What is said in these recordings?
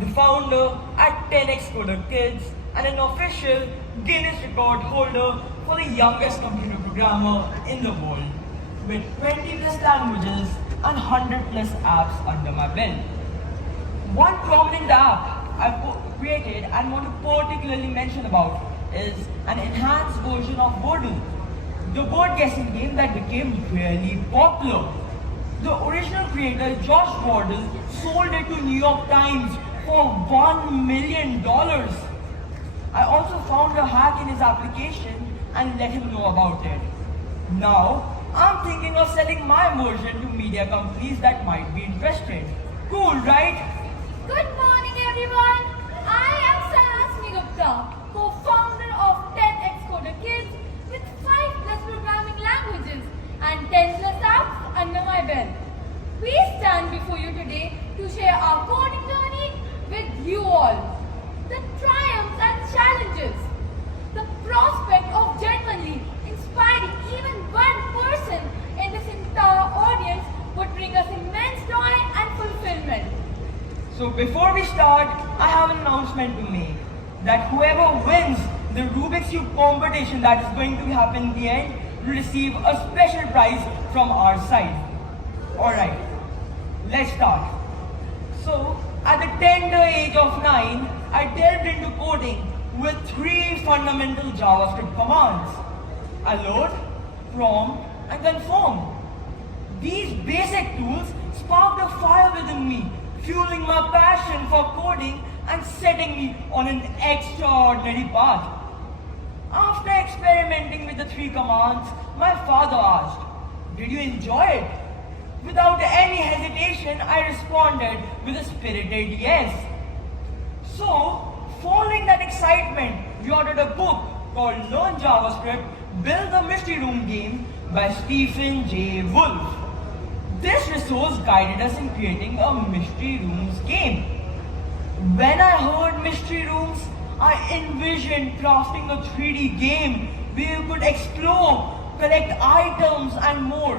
the founder at 10x Coder Kids, and an official Guinness record holder for the youngest computer programmer in the world, with 20 plus languages and 100 plus apps under my belt. One prominent app I've created and want to particularly mention about is an enhanced version of Wordle, the word guessing game that became really popular. The original creator, Josh Wardle, sold it to New York Times for $1 million. I also found a hack in his application and let him know about it. Now, I'm thinking of selling my version to media companies that might be interested. Cool, right? Good morning, everyone. I am Saiasmi Gupta, co-founder of 10x Coder Kids with 5 plus programming languages and 10 plus apps under my belt. We stand before you today to share our coding journey with you all. The triumphs and challenges, the prospect of genuinely inspiring even one person in this entire audience would bring us immense joy and fulfillment. So before we start, I have an announcement to make that whoever wins the Rubik's Cube competition that is going to happen in the end will receive a special prize from our side. Alright, let's start. So, at the tender age of 9, I delved into coding with 3 fundamental JavaScript commands: alert, from, and conform. These basic tools sparked a fire within me, fueling my passion for coding and setting me on an extraordinary path. After experimenting with the 3 commands, my father asked, "Did you enjoy it?" Without any hesitation, I responded with a spirited yes. So, following that excitement, we ordered a book called Learn JavaScript, Build the Mystery Room Game by Stephen J. Wolf. This resource guided us in creating a Mystery Rooms game. When I heard Mystery Rooms, I envisioned crafting a 3D game where you could explore, collect items and more.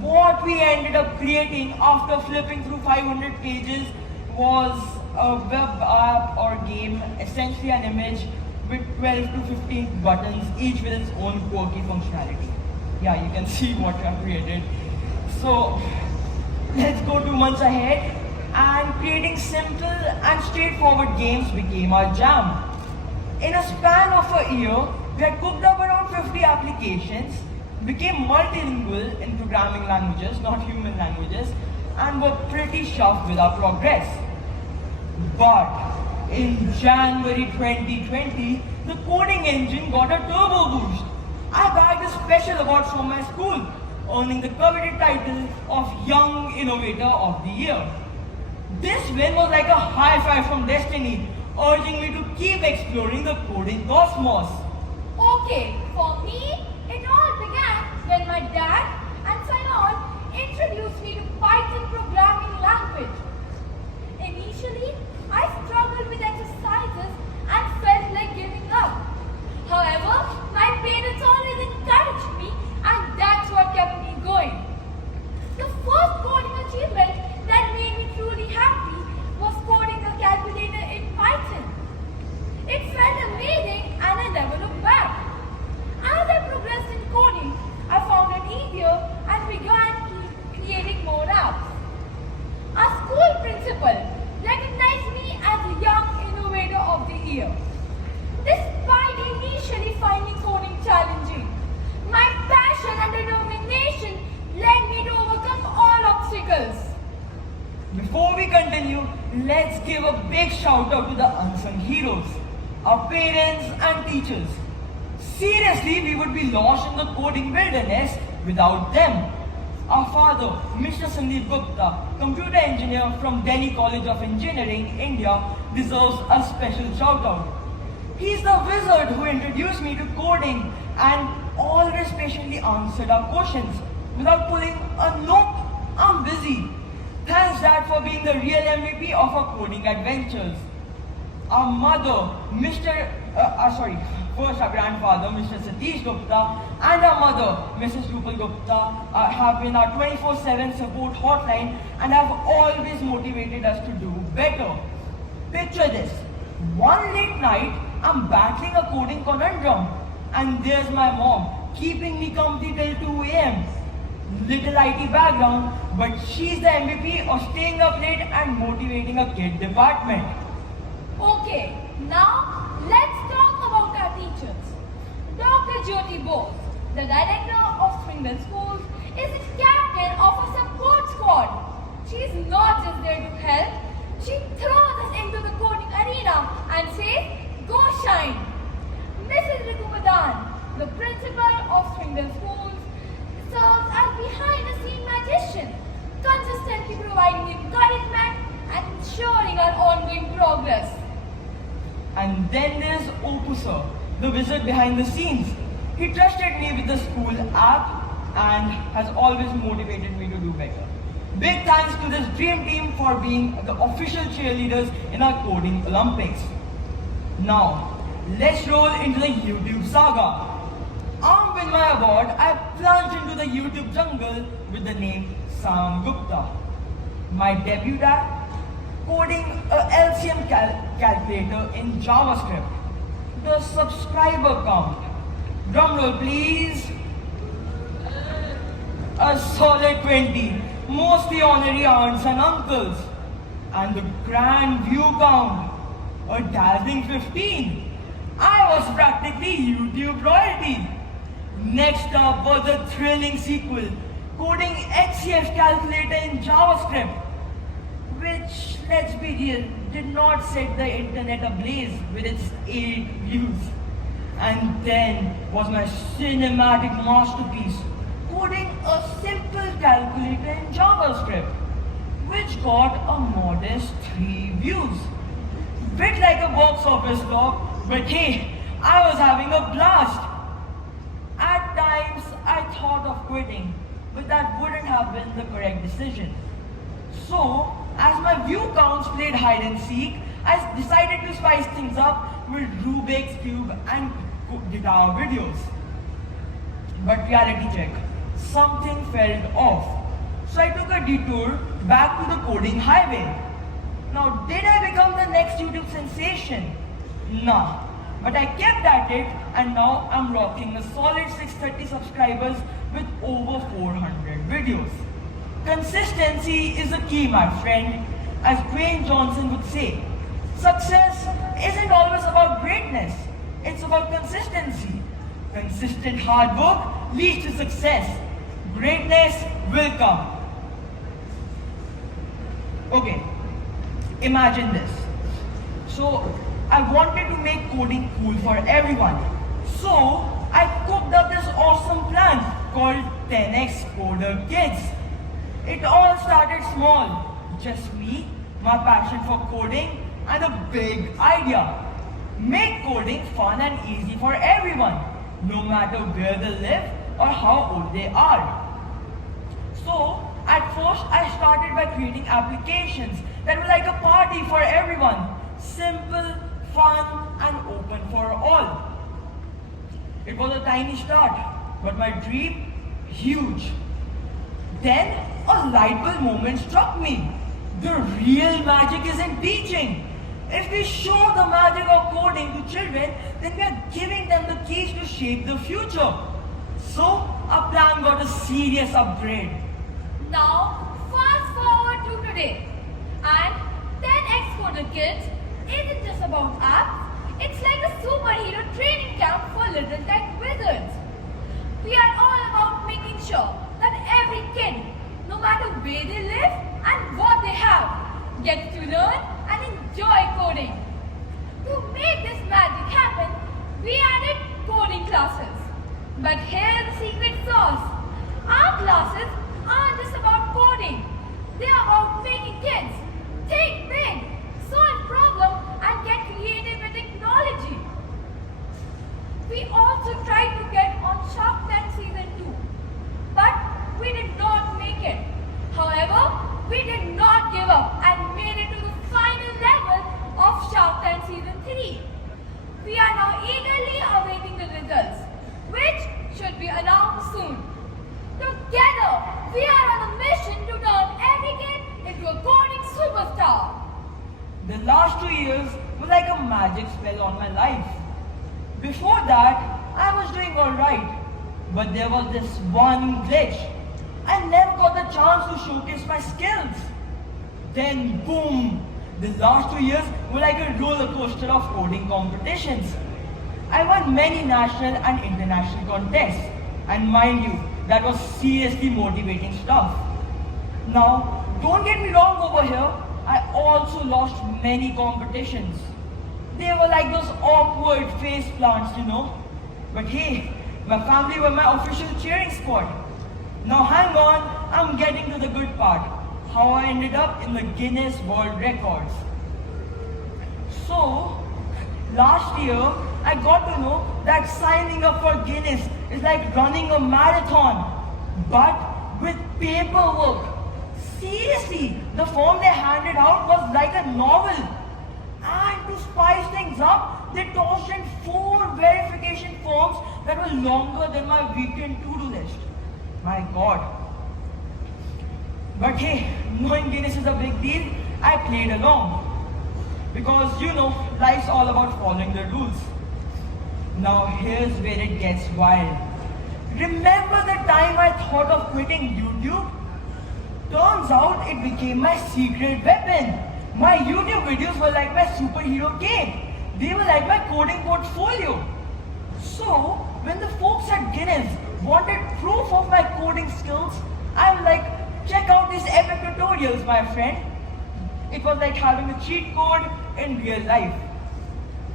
What we ended up creating after flipping through 500 pages was a web app or game, essentially an image with 12 to 15 buttons, each with its own quirky functionality. Yeah, you can see what I created. So, let's go 2 months ahead, and creating simple and straightforward games became our jam. In a span of a year, we had cooked up around 50 applications, became multilingual in programming languages, not human languages, and were pretty chuffed with our progress. But in January 2020, the coding engine got a turbo boost. I bagged a special award from my school, earning the coveted title of Young Innovator of the Year. This win was like a high five from destiny, urging me to keep exploring the coding cosmos. Okay, for me, it all began when my dad and Saion introduced me to Python programming language. Initially, I struggled with exercises and felt like giving up. However, my parents always encouraged me, and that's what kept me going. The first coding achievement that made me truly happy was coding a calculator in Python. It felt amazing and I never looked back. As I progressed in coding, I found it easier and began creating more apps. Our school principal recognized me as the Young Innovator of the Year. Despite initially finding coding challenging, my passion and determination led me to overcome all obstacles. Before we continue, let's give a big shout out to the unsung heroes, our parents and teachers. Seriously, we would be lost in the coding wilderness without them. Our father, Mr. Sandeep Gupta, computer engineer from Delhi College of Engineering, India, deserves a special shout out. He's the wizard who introduced me to coding and always patiently answered our questions without pulling a nope, I'm busy. Thanks Dad for being the real MVP of our coding adventures. Our mother, first our grandfather, Mr. Satish Gupta, and our mother, Mrs. Rupal Gupta, have been our 24/7 support hotline and have always motivated us to do better. Picture this. One late night, I'm battling a coding conundrum, and there's my mom keeping me company till 2 a.m. Little IT background, but she's the MVP of staying up late and motivating a kid department. Okay, now let's talk about our teachers. Dr. Jyoti Bose, the director of Swindon Schools, is the captain of a support squad. She is not just there to help, she throws us into the coding arena and says, "Go shine." Mrs. Ritu Madan, the principal of Swindon Schools, serves as behind-the-scene magician, consistently providing encouragement and ensuring our ongoing progress. And then there's Opu sir, the wizard behind the scenes. He trusted me with the school app and has always motivated me to do better. Big thanks to this dream team for being the official cheerleaders in our coding Olympics. Now, let's roll into the YouTube saga. Armed with my award, I plunged into the YouTube jungle with the name Saion Gupta. My debut at coding a LCM calculator in JavaScript. The subscriber count. Drumroll please. A solid 20, mostly honorary aunts and uncles. And the grand view count. A dazzling 15. I was practically YouTube royalty. Next up was a thrilling sequel, coding XCF calculator in JavaScript, which, let's be real, did not set the internet ablaze with its 8 views. And then was my cinematic masterpiece, coding a simple calculator in JavaScript, which got a modest 3 views. Bit like a box office flop, but hey, I was having a blast. At times, I thought of quitting, but that wouldn't have been the correct decision. So, as my view counts played hide and seek, I decided to spice things up with Rubik's Cube and guitar videos. But reality check, something felt off. So I took a detour back to the coding highway. Now, did I become the next YouTube sensation? Nah. But I kept at it, and now I'm rocking a solid 630 subscribers with over 400 videos. Consistency is the key, my friend. As Dwayne Johnson would say, success isn't always about greatness, it's about consistency. Consistent hard work leads to success. Greatness will come. Okay, imagine this. So, I wanted to make coding cool for everyone. So, I cooked up this awesome plan called 10x Coder Kids. It all started small. Just me, my passion for coding, and a big idea. Make coding fun and easy for everyone, no matter where they live or how old they are. So, at first I started by creating applications that were like a party for everyone. Simple, fun, and open for all. It was a tiny start, but my dream, huge. Then a light bulb moment struck me. The real magic is in teaching. If we show the magic of coding to children, then we are giving them the keys to shape the future. So, our plan got a serious upgrade. Now, fast forward to today. And 10x Coder Kids isn't just about apps, it's like a superhero training camp for little tech wizards. We are all about making sure that every kid, no matter where they live and what they have, gets to learn and enjoy coding. To make this magic happen, we added coding classes. But here's the secret sauce. Our classes aren't just about coding. They're about making kids think big, solve problems, and get creative with technology. We also tried to get on Shark Tank Season 2, but we did not make it. However, we did not give up and made it to the final level of Shark Tank Season 3. We are now eagerly awaiting the results, which should be announced soon. Together, we are on a mission to turn every kid into a coding superstar. last 2 years were like a magic spell on my life. Before that, I was doing alright, but there was this one glitch. I never got the chance to showcase my skills. Then boom, the last 2 years were like a roller coaster of coding competitions. I won many national and international contests, and mind you, that was seriously motivating stuff. Now, don't get me wrong over here, I also lost many competitions. They were like those awkward face plants, you know. But hey, my family were my official cheering squad. Now hang on, I'm getting to the good part. How I ended up in the Guinness World Records. So, last year, I got to know that signing up for Guinness is like running a marathon, but with paperwork. Seriously, the form they handed out was like a novel. And to spice things up, they tossed in 4 verification forms that were longer than my weekend to-do list. My God. But hey, knowing Guinness is a big deal, I played along. Because you know, life's all about following the rules. Now here's where it gets wild. Remember the time I thought of quitting YouTube? Turns out it became my secret weapon. My YouTube videos were like my superhero cape. They were like my coding portfolio. So, when the folks at Guinness wanted proof of my coding skills, I was like, check out these epic tutorials, my friend. It was like having a cheat code in real life.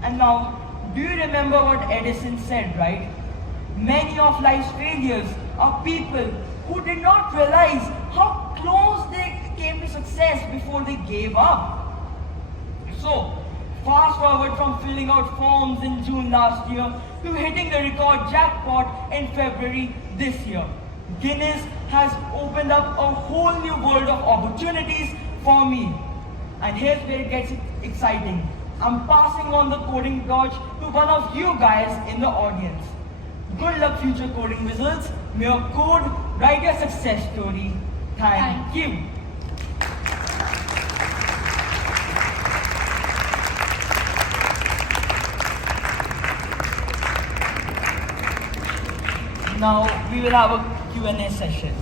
And now, do you remember what Edison said, right? Many of life's failures are people who did not realize how close they came to success before they gave up. So, fast forward from filling out forms in June last year to hitting the record jackpot in February this year. Guinness has opened up a whole new world of opportunities for me. And here's where it gets exciting. I'm passing on the coding torch to one of you guys in the audience. Good luck, future coding wizards. May your code write your success story. Thank you. Now we will have a Q&A session.